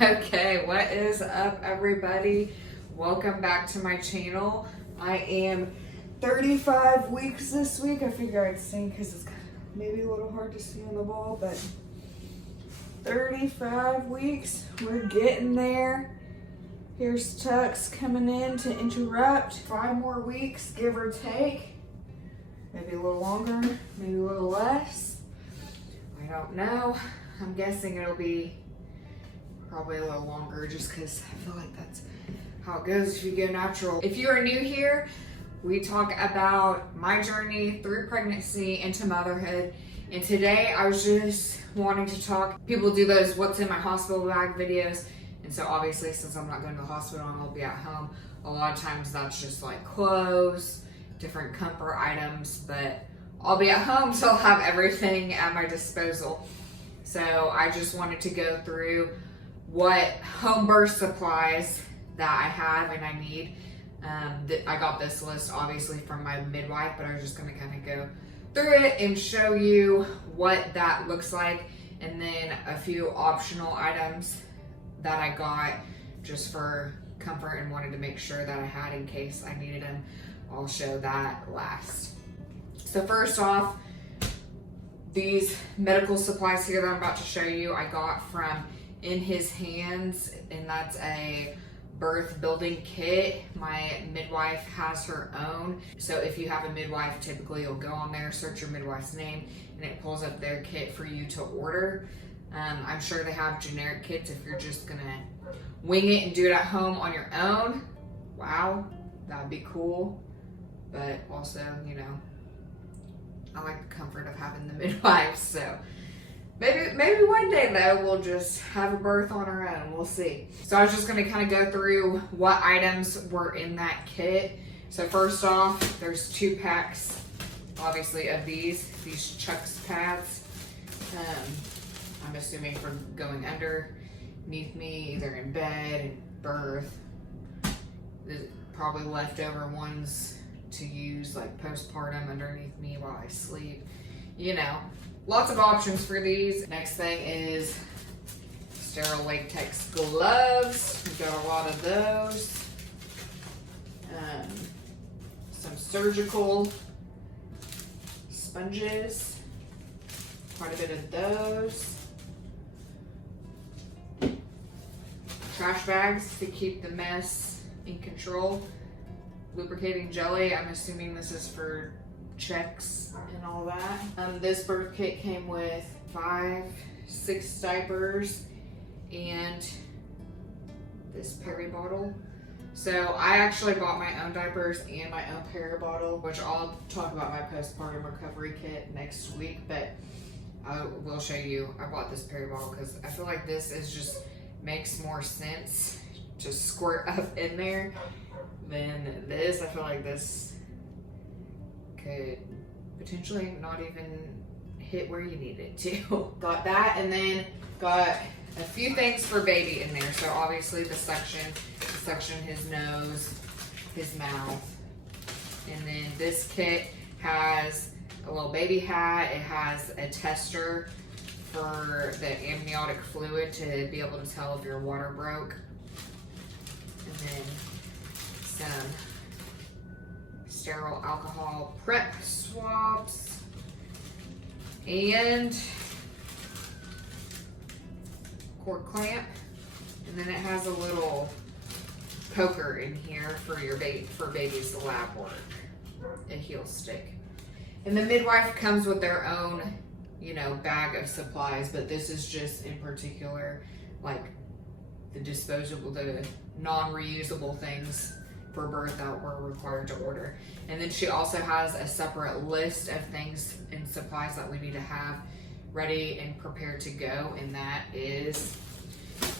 Okay, what is up, everybody? Welcome back to my channel. I am 35 weeks this week. I figure I'd sing because it's maybe a little hard to see on the ball, but 35 weeks. We're getting there. Here's Tux coming in to interrupt. 5 more weeks, give or take. Maybe a little longer, maybe a little less. I don't know. I'm guessing it'll be probably a little longer just because I feel like that's how it goes if you go natural. If you are new here, we talk about my journey through pregnancy into motherhood. And today I was just wanting to talk. People do those what's in my hospital bag videos. And so obviously since I'm not going to the hospital and I'll be at home, a lot of times that's just like clothes, different comfort items, but I'll be at home so I'll have everything at my disposal. So I just wanted to go through what home birth supplies that I have and I need. I got this list obviously from my midwife, but I was just going to kind of go through it and show you what that looks like, and then a few optional items that I got just for comfort and wanted to make sure that I had in case I needed them. I'll show that last. So first off, these medical supplies here that I'm about to show you, I got from In His Hands, and that's a birth building kit. My midwife has her own. So if you have a midwife, typically you'll go on there, search your midwife's name, and it pulls up their kit for you to order. I'm sure they have generic kits if you're just gonna wing it and do it at home on your own. Wow, that'd be cool. But also, you know, I like the comfort of having the midwife, so maybe one day though we'll just have a birth on our own. We'll see. So I was just gonna kind of go through what items were in that kit. So first off, there's 2 packs, obviously, of these Chucks pads. I'm assuming for going underneath me, either in bed and birth. There's probably leftover ones to use like postpartum underneath me while I sleep. You know, lots of options for these. Next thing is sterile latex gloves. We've got a lot of those. Some surgical sponges. Quite a bit of those. Trash bags to keep the mess in control. Lubricating jelly, I'm assuming this is for checks and all that. This birth kit came with 5-6 diapers and this peri bottle. So I actually bought my own diapers and my own peri bottle, which I'll talk about my postpartum recovery kit next week, but I will show you. I bought this peri bottle because I feel like this is just makes more sense to squirt up in there than this. I feel like this could potentially not even hit where you need it to. Got that, and then got a few things for baby in there. So obviously the suction, his nose, his mouth. And then this kit has a little baby hat. It has a tester for the amniotic fluid to be able to tell if your water broke. And then some sterile alcohol prep swabs and cord clamp, and then it has a little poker in here for your baby's lab work, a heel stick. And the midwife comes with their own, you know, bag of supplies, but this is just in particular like the disposable, the non-reusable things for birth that we're required to order. And then she also has a separate list of things and supplies that we need to have ready and prepared to go, and that is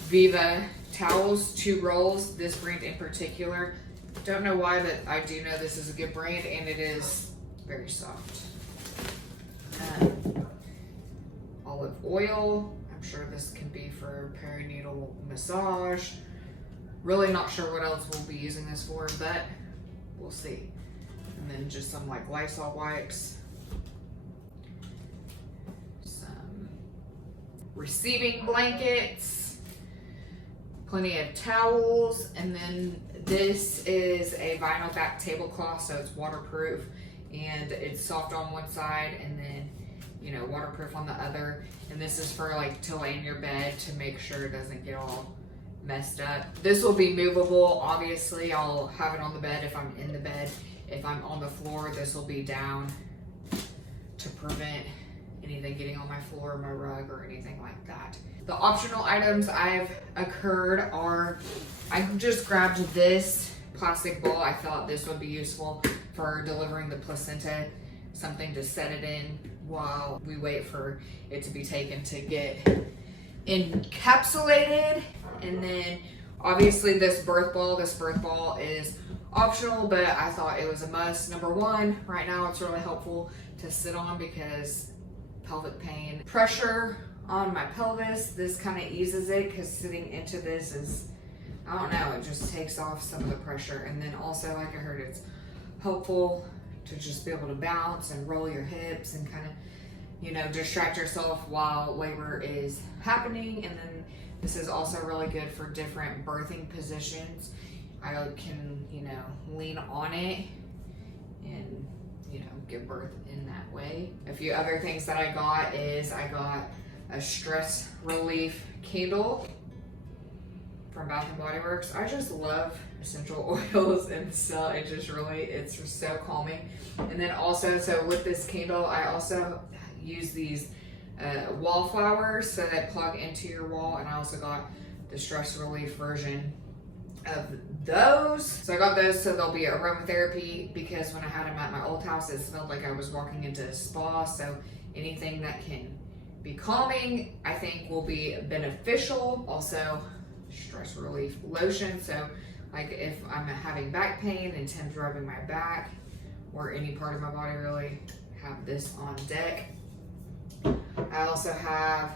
Viva towels, 2 rolls, this brand in particular. Don't know why, but I do know this is a good brand and it is very soft. Olive oil, I'm sure this can be for perinatal massage. Really not sure what else we'll be using this for, but we'll see. And then just some like Lysol wipes. Some receiving blankets. plenty of towels, and then this is a vinyl back tablecloth, so it's waterproof and it's soft on one side and then, you know, waterproof on the other. And this is for like to lay in your bed to make sure it doesn't get all messed up. This will be movable. Obviously, I'll have it on the bed if I'm in the bed. If I'm on the floor, this will be down to prevent anything getting on my floor or my rug or anything like that. The optional items I've occurred are, I just grabbed this plastic bowl. I thought this would be useful for delivering the placenta, something to set it in while we wait for it to be taken to get encapsulated. And then obviously this birth ball is optional, but I thought it was a must. Number one, right now it's really helpful to sit on because pelvic pain, pressure on my pelvis, this kind of eases it because sitting into this is, I don't know, it just takes off some of the pressure. And then also, like I heard, it's helpful to just be able to bounce and roll your hips and kind of, you know, distract yourself while labor is happening. And then this is also really good for different birthing positions. I can, you know, lean on it and, you know, give birth in that way. A few other things that I got is I got a stress relief candle from Bath & Body Works. I just love essential oils and so it just really, it's just so calming. And then also, so with this candle, I also use these wallflowers so they plug into your wall, and I also got the stress relief version of those. So I got those so they'll be aromatherapy, because when I had them at my old house, it smelled like I was walking into a spa. So anything that can be calming, I think will be beneficial. Also, stress relief lotion. So like if I'm having back pain and Tim's rubbing my back or any part of my body, really have this on deck. I also have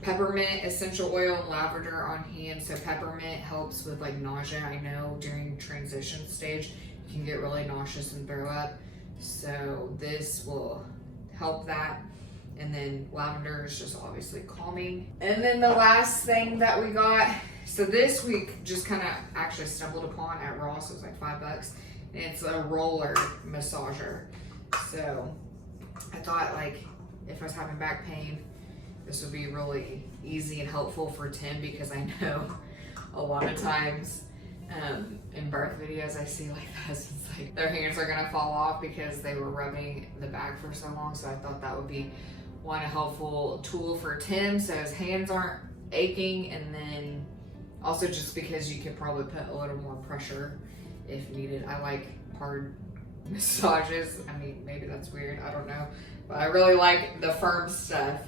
peppermint essential oil and lavender on hand. So peppermint helps with like nausea. I know during transition stage you can get really nauseous and throw up, so this will help that. And then lavender is just obviously calming. And then the last thing that we got, so this week just kind of actually stumbled upon at Ross. It was like $5, and it's a roller massager. So I thought, like, if I was having back pain, this would be really easy and helpful for Tim, because I know a lot of times in birth videos I see like husbands, like their hands are gonna fall off because they were rubbing the back for so long. So I thought that would be a helpful tool for Tim so his hands aren't aching, and then also just because you could probably put a little more pressure if needed. I like hard massages. I mean, maybe that's weird, I don't know, but I really like the firm stuff.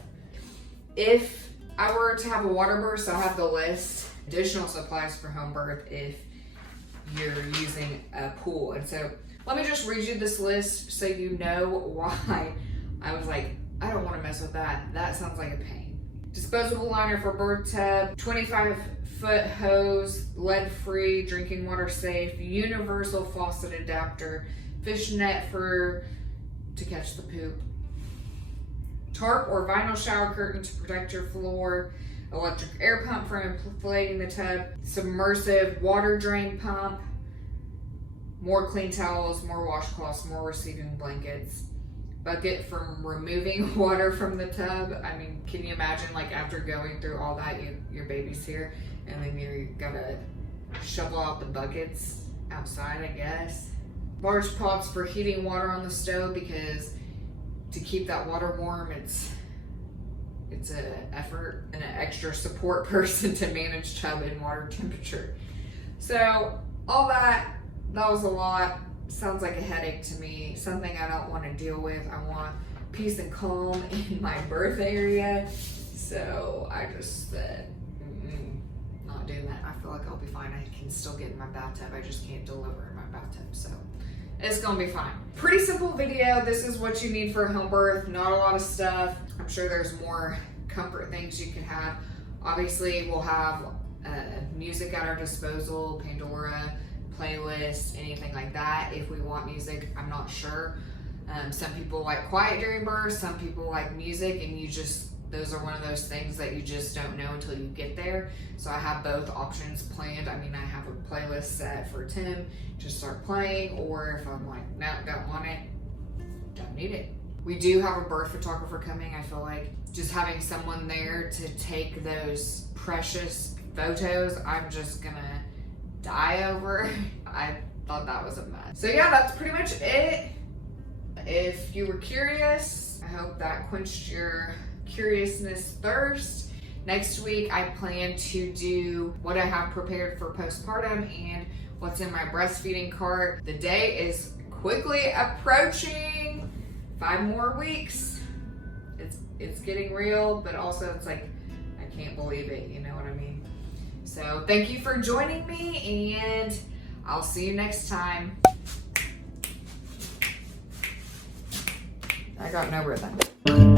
If I were to have a water birth, so I have the list, additional supplies for home birth if you're using a pool. And so let me just read you this list so you know why I was like, I don't want to mess with that. That sounds like a pain. Disposable liner for birth tub, 25-foot hose, lead-free, drinking water safe, universal faucet adapter, fishnet to catch the poop, tarp or vinyl shower curtain to protect your floor, electric air pump for inflating the tub, submersive water drain pump, more clean towels, more washcloths, more receiving blankets, bucket for removing water from the tub. I mean, can you imagine, like, after going through all that, your baby's here, and then you gotta shovel out the buckets outside, I guess. Large pots for heating water on the stove, because to keep that water warm, it's an effort, and an extra support person to manage tub and water temperature. So all that was a lot. Sounds like a headache to me, something I don't want to deal with. I want peace and calm in my birth area. So I just said, not doing that. I feel like I'll be fine. I can still get in my bathtub. I just can't deliver in my bathtub. So it's gonna be fine. Pretty simple video. This is what you need for a home birth. Not a lot of stuff. I'm sure there's more comfort things you can have. Obviously, we'll have music at our disposal, Pandora, playlist, anything like that. If we want music, I'm not sure. Some people like quiet during birth, some people like music, and you just those are one of those things that you just don't know until you get there. So I have both options planned. I mean, I have a playlist set for Tim to start playing, or if I'm like, no, don't want it, don't need it. We do have a birth photographer coming. I feel like just having someone there to take those precious photos, I'm just gonna die over. I thought that was a mess. So yeah, that's pretty much it. If you were curious, I hope that quenched your curiousness thirst. Next week, I plan to do what I have prepared for postpartum and what's in my breastfeeding cart. The day is quickly approaching. 5 more weeks. It's getting real, but also it's like, I can't believe it, you know what I mean? So thank you for joining me, and I'll see you next time. I got no rhythm.